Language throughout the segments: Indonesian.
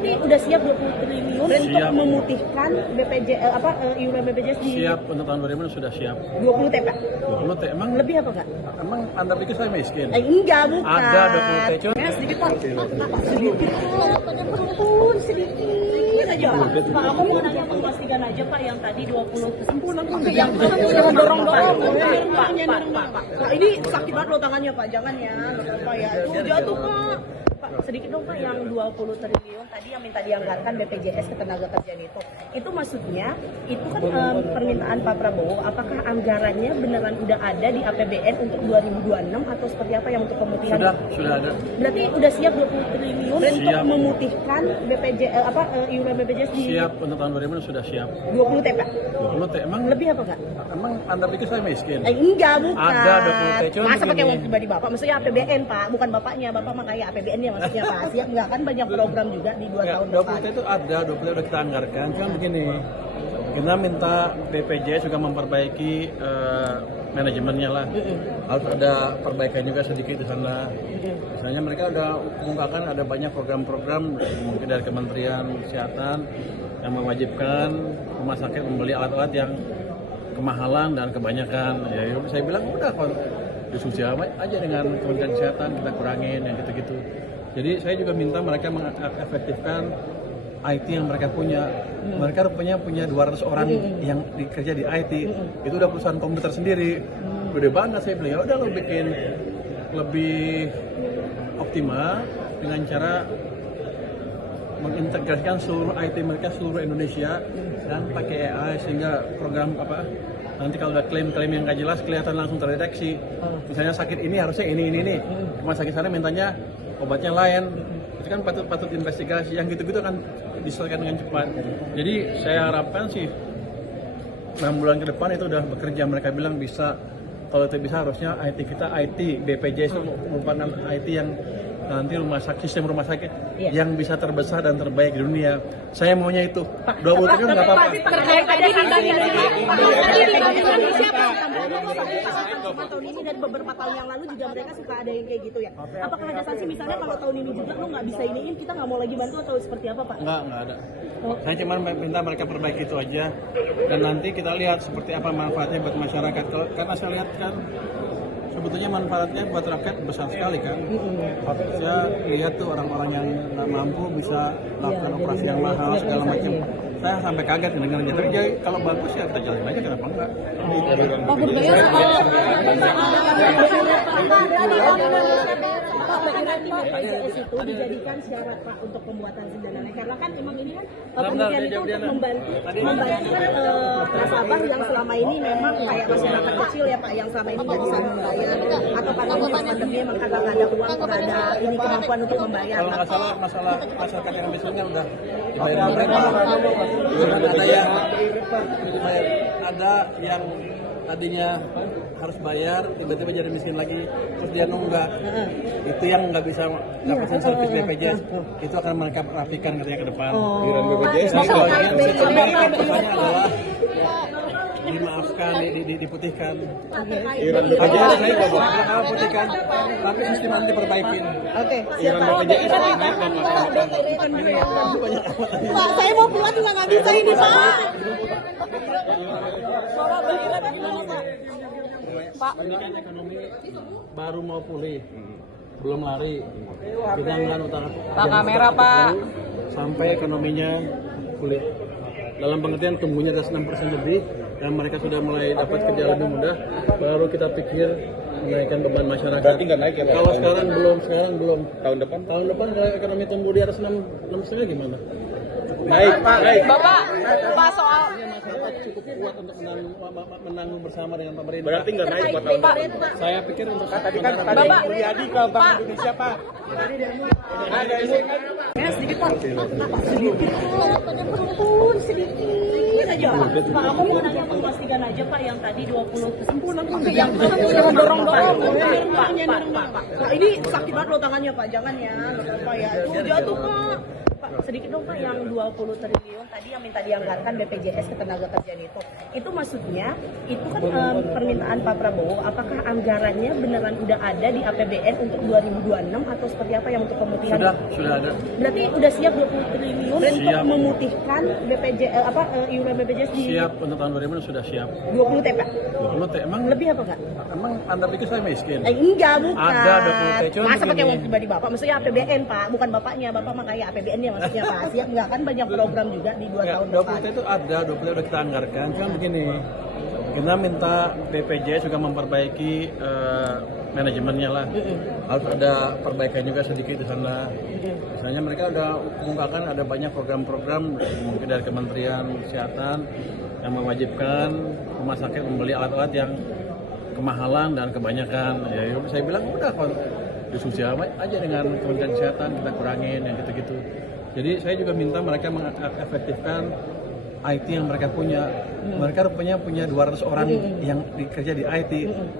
Berarti udah siap 20 triliun Siap. untuk memutihkan iuran BPJS di Siap untuk tahun 2000 sudah siap. 20 T, Pak. 20 T emang Lebih apa enggak? emang Anda pikir saya miskin? Enggak, bukan. Ada 20 T cuma. Sedikit, Pak. Sedikit. Ampun, sedikit aja. Pak, aku mau nanya memastikan aja, Pak, yang tadi 20 kesimpulan yang jangan dorong-dorong. Pak, ini sakit banget loh tangannya, Pak. Jangan ya. Pak ya. Itu jatuh, Pak. Pak, sedikit dong Pak, yang 20 triliun tadi yang minta dianggarkan BPJS Ketenagakerjaan itu maksudnya itu kan permintaan Pak Prabowo, apakah anggarannya beneran udah ada di APBN untuk 2026 atau seperti apa yang untuk pemutihan? Sudah ada. Berarti udah siap 20 triliun Siap. untuk memutihkan iuran BPJS di Siap untuk tahun 2000 sudah siap. 20 T, Pak. 20 T emang Lebih apa enggak? emang Anda pikir saya miskin? Enggak, bukan. Ada 20 T cuma. Masa pakai uang pribadi Bapak? Maksudnya APBN, Pak, bukan bapaknya. Bapak mah kayak APBN-nya maksudnya, Pak. Siap enggak kan banyak program juga di 2 tahun 20 depan. T itu ada, 20 T udah kita anggarkan. Cuma begini, kita minta BPJS juga memperbaiki manajemennya lah. Harus ada perbaikan juga sedikit di sana. Misalnya mereka udah mengungkapkan ada banyak program-program mungkin dari Kementerian Kesehatan yang mewajibkan rumah sakit membeli alat-alat yang kemahalan dan kebanyakan. Ya saya bilang udah kalau diskusi aja dengan Kementerian Kesehatan kita kurangin yang gitu-gitu. Jadi saya juga minta mereka mengefektifkan IT yang mereka punya. Mereka rupanya punya 200 orang yang kerja di IT. Itu udah perusahaan komputer sendiri. Gede banget, saya bilang ya udah lo bikin lebih optimal dengan cara mengintegrasikan seluruh IT mereka seluruh Indonesia dan pakai AI sehingga program nanti kalau ada klaim-klaim yang nggak jelas kelihatan langsung terdeteksi. Misalnya sakit ini harusnya ini. Cuma sakit sana mintanya obatnya lain. Itu kan patut investigasi. Yang gitu-gitu kan diselesaikan dengan cepat. Jadi saya harapkan sih 6 bulan ke depan itu udah bekerja. Mereka bilang bisa. Kalau itu bisa harusnya IT kita BPJS itu merupakan IT yang nanti sistem rumah sakit yang bisa terbesar dan terbaik di dunia. Saya maunya itu. 20 triliun nggak apa-apa. Terkait tadi tahun ini dan beberapa tahun yang lalu juga mereka suka ada yang kayak gitu ya. Apakah ada sanksi misalnya kalau tahun ini juga lo nggak bisa iniin, kita nggak mau lagi bantu atau seperti apa Pak? Nggak ada. Saya cuma minta mereka perbaiki itu aja. Dan nanti kita lihat seperti apa manfaatnya buat masyarakat. Karena saya lihat kan sebetulnya manfaatnya buat rakyat besar sekali kan. Saya lihat tuh orang-orang yang nggak mampu bisa melakukan operasi yang mahal segala macam. Saya sampai kaget mendengarnya. Tapi kalau bagus ya kita jalan aja, kenapa enggak? Pak Burbaya BPJS itu dijadikan syarat Pak untuk pembuatan sindiran karena kan emang ini kan penelitian itu untuk membantu nasabah yang selama ini memang kayak masyarakat kecil ya Pak yang selama ini nggak bisa membayar atau pandemi memang karena nggak ada uang nggak ada ini kemampuan untuk membayar. Kalau nggak salah masalah masyarakat yang misalnya udah dibayar pemerintah, ada yang tadinya harus bayar tiba-tiba jadi miskin lagi terus dia nunggak. Itu yang nggak bisa dapetin servis BPJS. Itu akan mereka rapikan katanya ke depan. Iuran BPJS Pertanyaannya adalah dimaafkan, diputihkan. Iuran Aja BPJS naik bakal putihkan, tapi sistem nanti perbaikin. Oke. Iuran BPJS naik Pak, saya mau pulang juga nggak bisa ini Pak. Pak, ini kan ekonomi baru mau pulih, belum lari. Kita nggak utara. Pak kamera Pak. Sampai ekonominya pulih. Dalam pengertian tumbuhnya atas 6% lebih dan mereka sudah mulai dapat kerja lebih mudah, baru kita pikir menaikkan beban masyarakat. Berarti nggak naik ya Pak? Kalau sekarang belum. Tahun depan Kalau ekonomi tumbuh di atas 6,5 gimana? naik. Pak soal Masyarakat cukup kuat untuk menanggung bersama dengan pemerintah. Berarti nggak naik buat tahun depan. Saya pikir untuk Tadi Mulyadi ke Bank Indonesia Pak. Sedikit Pak. Sedikit aja. Pak, aku mau nanya memastikan aja Pak yang tadi 20 kesimpulan yang jangan dorong-dorong. Pak, ini sakit banget loh tangannya Pak. Jangan ya. Pak ya. Itu jatuh Pak. Pak, sedikit dong Pak, yang 20 triliun tadi yang minta dianggarkan BPJS Ketenagakerjaan itu maksudnya itu kan permintaan Pak Prabowo, apakah anggarannya beneran udah ada di APBN untuk 2026 atau seperti apa yang untuk pemutihan? Sudah ada. Berarti udah siap 20 triliun untuk Siap. memutihkan iuran BPJS di Siap untuk tahun 2000 sudah siap. 20 T Pak. 20 T emang Lebih apa enggak? emang Anda pikir saya miskin? Enggak, bukan. Ada 20 T, cuma masa pakai begini. uang pribadi Bapak? Maksudnya APBN Pak, bukan bapaknya. Bapak mah kayak APBN-nya maksudnya Pak. Siap enggak kan banyak program juga di 2 Enggak, tahun 20 depan. T itu ada, 20 T udah kita anggarkan. Cuma begini, kita minta BPJS juga memperbaiki manajemennya lah. Harus ada perbaikan juga sedikit di sana. Misalnya mereka udah mengungkapkan ada banyak program-program mungkin dari Kementerian Kesehatan yang mewajibkan rumah sakit membeli alat-alat yang kemahalan dan kebanyakan. Ya, saya bilang udah kalau diskusi aja dengan Kementerian Kesehatan kita kurangin yang gitu-gitu. Jadi saya juga minta mereka mengefektifkan IT yang mereka punya. Mereka rupanya punya 200 orang yang kerja di IT.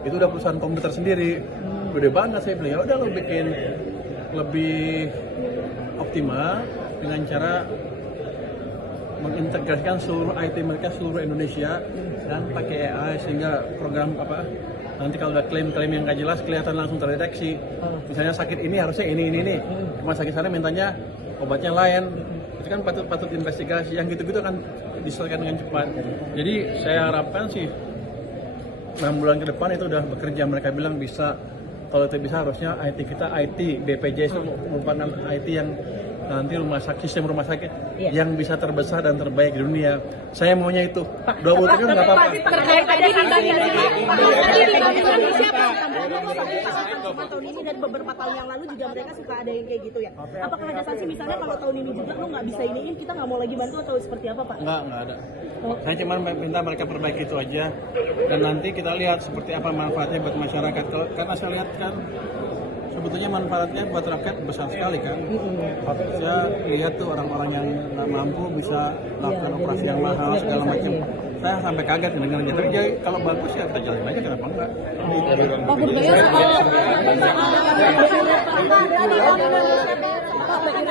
Itu udah perusahaan komputer sendiri. Gede banget, saya bilang ya udah lo bikin lebih optimal dengan cara mengintegrasikan seluruh IT mereka seluruh Indonesia dan pakai AI sehingga program apa nanti kalau ada klaim-klaim yang nggak jelas kelihatan langsung terdeteksi. Misalnya sakit ini harusnya ini. Cuma sakit sana mintanya obatnya lain. Itu kan patut investigasi. Yang gitu-gitu kan diselesaikan dengan cepat. Jadi saya harapkan sih 6 bulan ke depan itu udah bekerja. Mereka bilang bisa. Kalau itu bisa harusnya IT kita BPJS itu merupakan IT yang nanti sistem rumah sakit yang bisa terbesar dan terbaik di dunia. Saya maunya itu. 20 triliun nggak apa-apa. Terkait tadi tahun ini dan beberapa tahun yang lalu juga mereka suka ada yang kayak gitu ya. Apakah ada sanksi misalnya kalau tahun ini juga lo nggak bisa iniin, kita nggak mau lagi bantu atau seperti apa Pak? Nggak ada. Saya cuma minta mereka perbaiki itu aja. Dan nanti kita lihat seperti apa manfaatnya buat masyarakat. Karena saya lihat kan sebetulnya manfaatnya buat rakyat besar sekali kan. Saya lihat tuh orang-orang yang nggak mampu bisa melakukan operasi yang mahal segala macam. Saya sampai kaget mendengarnya. Tapi kalau bagus ya kita jalan aja, kenapa enggak? Pak Burbaya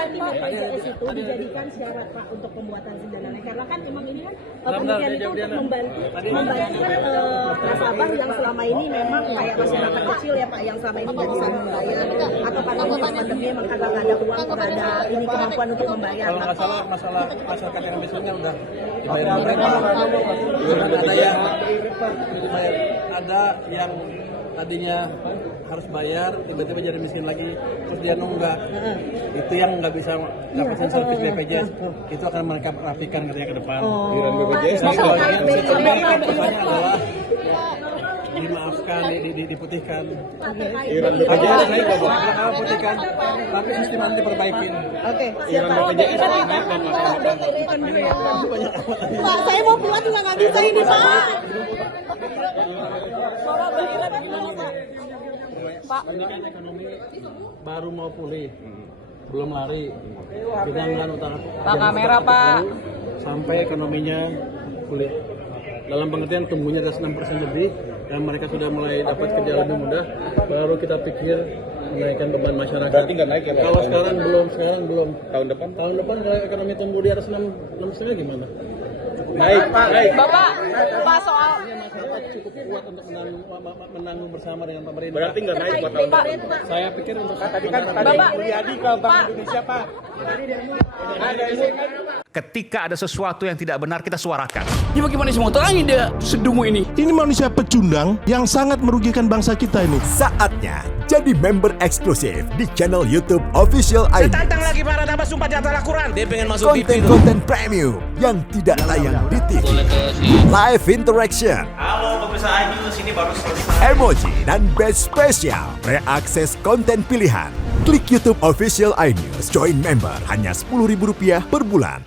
BPJS itu dijadikan syarat Pak untuk pembuatan sindiran. Karena kan emang ini kan penelitian itu untuk membantu nasabah yang selama ini memang kayak masyarakat kecil ya Pak, yang selama ini nggak bisa membayar atau karena pandemi emang karena nggak ada uang, nggak ada ini kemampuan untuk membayar. Kalau nggak salah masalah masyarakat yang misalnya udah dibayar pemerintah. Ada yang tadinya harus bayar, tiba-tiba jadi miskin lagi, terus dia nunggak. Itu yang nggak bisa dapetin servis BPJS. Itu akan mereka rapikan katanya ke depan. Iuran BPJS Nah, kalau yang pertanyaan adalah dimaafkan, diputihkan. Iuran Aja BPJS naik kok, kalau putihkan, tapi sistem nanti perbaikin. Oke, Iuran BPJS naik Pak, saya mau pulang juga nggak bisa ini Pak. Pak, ini kan ekonomi baru mau pulih, belum lari. Kita nggak utara. Pak, kamera, Pak. Sampai ekonominya pulih. Dalam pengertian tumbuhnya atas 6% lebih, dan mereka sudah mulai dapat kerja lebih mudah, baru kita pikir menaikkan beban masyarakat. Berarti nggak naik ya Pak? Kalau sekarang belum. Tahun depan? Tahun depan kalau ekonomi tumbuh di atas 6,5 gimana? Naik. Bapak soal Masyarakat cukup kuat untuk menanggung bersama dengan pemerintah. Berarti nggak naik buat tahun depan? Saya pikir untuk Tadi kan Mulyadi ke Bank Indonesia Pak. Ketika ada sesuatu yang tidak benar, kita suarakan. Ini bagaimana semua terangin dia sedungu ini. Ini manusia pecundang yang sangat merugikan bangsa kita ini. Saatnya jadi member eksklusif di channel YouTube Official ID. Tantang lagi para nama sumpah di atas Al-Quran. Dia pengen masuk TV tuh. Konten-konten premium yang tidak tayang di TV. Live interaction. Halo pemirsa iNews, ini baru Emoji dan batch spesial. Reakses konten pilihan. Klik YouTube Official iNews. Join member hanya Rp10.000 per bulan.